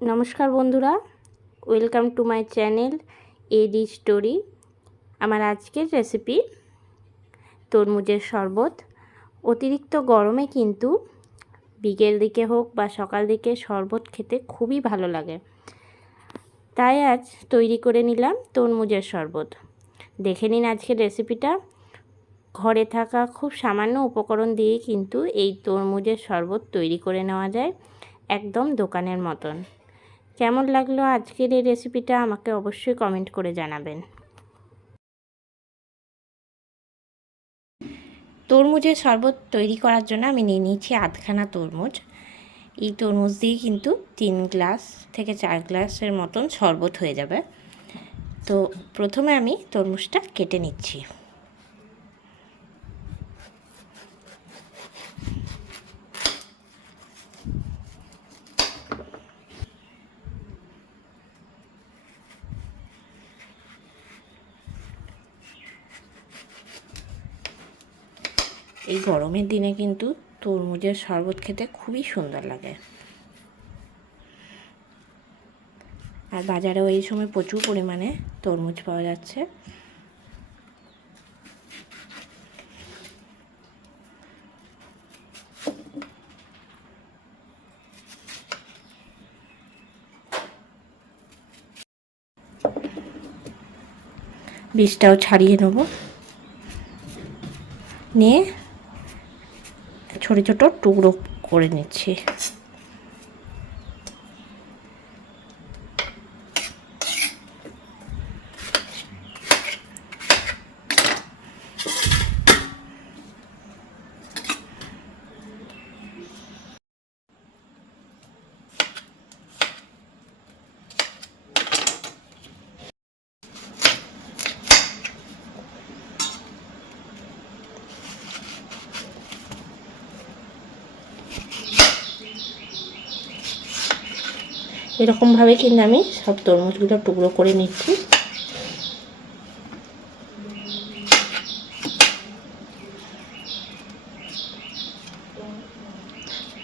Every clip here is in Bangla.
নমস্কার বন্ধুরা, welcome to my channel eddy story আমার আজকের রেসিপি তরমুজের শরবত। অতিরিক্ত গরমে কিন্তু বিকেল দিকে হোক বা সকাল দিকে শরবত খেতে খুবই ভালো লাগে। তাই আজ তৈরি করে নিলাম তরমুজের শরবত। দেখে নিন আজকের রেসিপিটা। ঘরে থাকা খুব সামান্য উপকরণ দিয়েই কিন্তু এই তরমুজের শরবত তৈরি করে নেওয়া যায়, একদম দোকানের মতন। কেমন লাগল আজকের এই রেসিপিটা আমাকে অবশ্যই কমেন্ট করে জানাবেন। তরমুজের শরবত তৈরি করার জন্য আমি নিয়ে নিয়েছি আধখানা তরমুজ। এই তরমুজ দিয়ে কিন্তু তিন গ্লাস থেকে চার গ্লাসের মতন শরবত হয়ে যাবে। তো প্রথমে আমি তরমুজটা কেটে নিচ্ছি। এই গরমের দিনে কিন্তু তরমুজের শরবত খেতে খুবই সুন্দর লাগে। আর বাজারেও এই সময় প্রচুর পরিমাণে তরমুজ পাওয়া যাচ্ছে। বীজটাও ছাড়িয়ে নেব। নিয়ে ছোট ছোট টুকরো করে নিচ্ছি। এরকমভাবে কিন্তু আমি সব তরমুজগুলো টুকরো করে নিচ্ছি।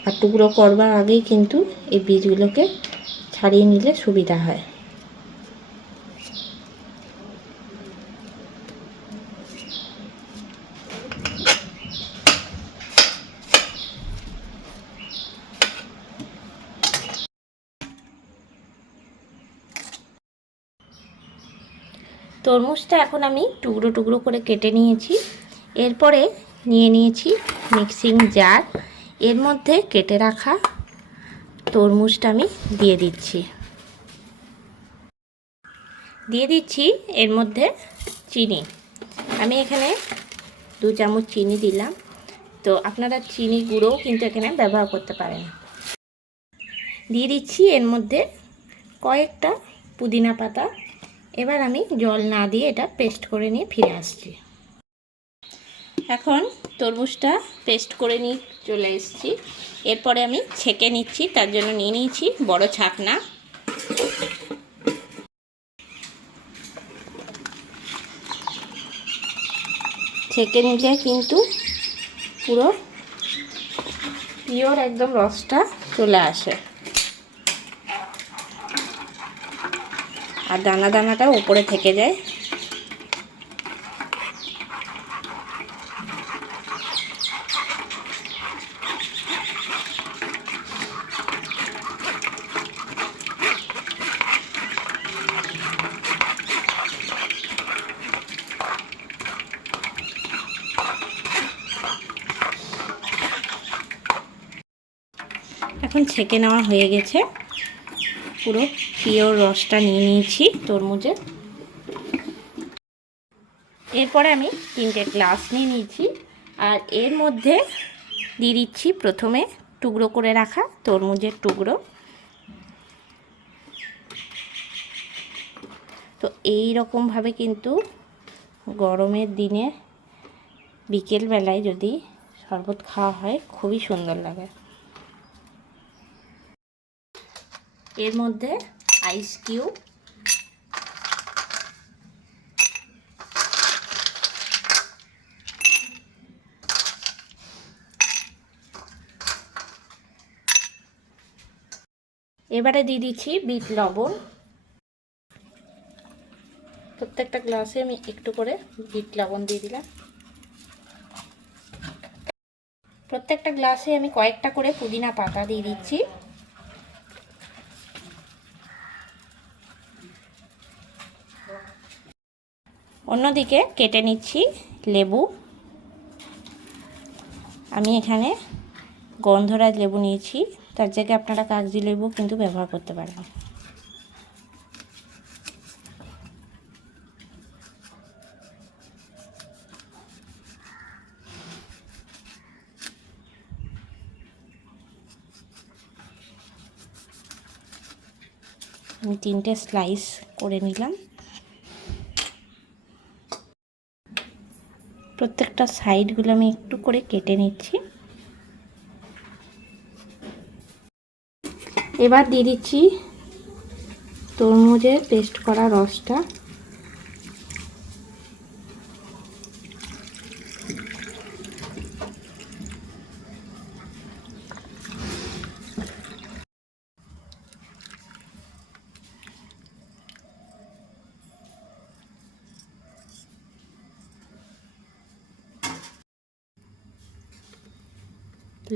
আর টুকরো করবার আগেই কিন্তু এই বীজগুলোকে ছাড়িয়ে নিলে সুবিধা হয়। তরমুজটা এখন আমি টুকরো টুকরো করে কেটে নিয়েছি। এরপরে নিয়ে নিয়েছি মিক্সিং জার। এর মধ্যে কেটে রাখা তরমুজটা আমি দিয়ে দিচ্ছি। দিয়ে দিচ্ছি এর মধ্যে চিনি। আমি এখানে দু চামচ চিনি দিলাম। তো আপনারা চিনি গুঁড়োও কিন্তু এখানে ব্যবহার করতে পারেন। দিয়ে দিচ্ছি এর মধ্যে কয়েকটা পুদিনা পাতা এবার আমি জল না দিয়ে এটা পেস্ট করে নিয়ে ফিরে আসছি। এখন তরমুজটা পেস্ট করে নিয়ে চলে এসেছি। এরপরে আমি ছেঁকে নিচ্ছি, তার জন্য নিয়ে নিয়েছি বড় ছাকনা। ছেঁকে নিলে কিন্তু পুরো পিওর একদম রসটা চলে আসে। আর দানা দানাটা উপরে থেকে যায়। এখন ছেঁকে নেওয়া হয়ে গেছে। পুরো পিওর রসটা নিয়ে নিয়েছি তরমুজের। এরপরে আমি তিনটে গ্লাস নিয়ে নিয়েছি আর এর মধ্যে দিয়ে দিচ্ছি প্রথমে টুকরো করে রাখা তরমুজের টুকরো। তো এই রকমভাবে কিন্তু গরমের দিনে বিকেলবেলায় যদি শরবত খাওয়া হয়, খুবই সুন্দর লাগে। এর মধ্যে আইস কিউব এবারে দিয়ে দিচ্ছি বিট লবণ। প্রত্যেকটা গ্লাসে আমি একটু করে বিট লবণ দিয়ে দিলাম। প্রত্যেকটা গ্লাসে আমি কয়েকটা করে পুদিনা পাতা দিয়ে দিচ্ছি। অন্যদিকে কেটে নিচ্ছি লেবু। আমি এখানে গন্ধরাজ লেবু নিয়েছি। তার জায়গায় আপনারা কাগজি লেবু কিন্তু ব্যবহার করতে পারেন। আমি তিনটে স্লাইস করে নিলাম। প্রত্যেকটা সাইডগুলো আমি একটু করে কেটে নিচ্ছি। এবার দিয়ে দিচ্ছি তরমুজের পেস্ট করা রসটা।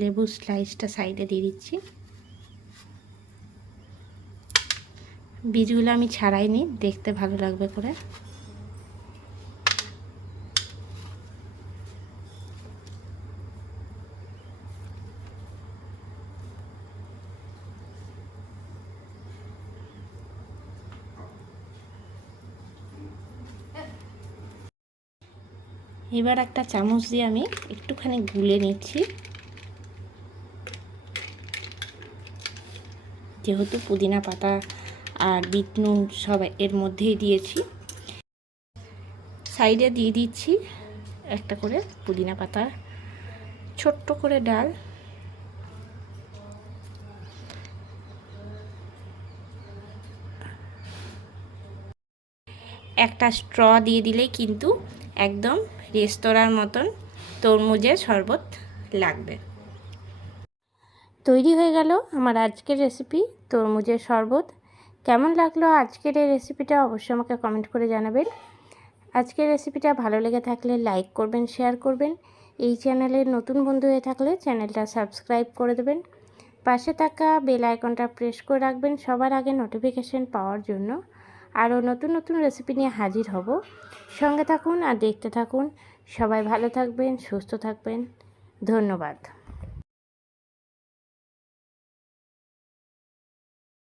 লেবু স্লাইসটা সাইডে দিয়ে দিচ্ছি। বীজগুলো আমি ছাড়াইনি, দেখতে ভালো লাগবে করে। এবার একটা চামচ দিয়ে আমি একটুখানি গুলে নিচ্ছি। যেহেতু পুদিনা পাতা আর বিট নুন সব এর মধ্যেই দিয়েছি। সাইডে দিয়ে দিচ্ছি একটা করে পুদিনা পাতা, ছোট্ট করে ডাল। একটা স্ট্র দিয়ে দিলেই কিন্তু একদম রেস্তোরাঁর মতন তরমুজের শরবত লাগবে। তৈরি হয়ে গেল আমার আজকের রেসিপি তরমুজের শরবত। কেমন লাগল আজকের এই রেসিপিটা অবশ্যই আমাকে কমেন্ট করে জানাবেন। আজকের রেসিপিটা ভালো লেগে থাকলে লাইক করবেন শেয়ার করবেন। এই চ্যানেলের নতুন বন্ধু হয়ে থাকলে চ্যানেলটা সাবস্ক্রাইব করে দেবেন। পাশে থাকা বেল আইকনটা প্রেস করে রাখবেন সবার আগে নোটিফিকেশান পাওয়ার জন্য। আরও নতুন নতুন রেসিপি নিয়ে হাজির হব। সঙ্গে থাকুন আর দেখতে থাকুন। সবাই ভালো থাকবেন, সুস্থ থাকবেন। ধন্যবাদ।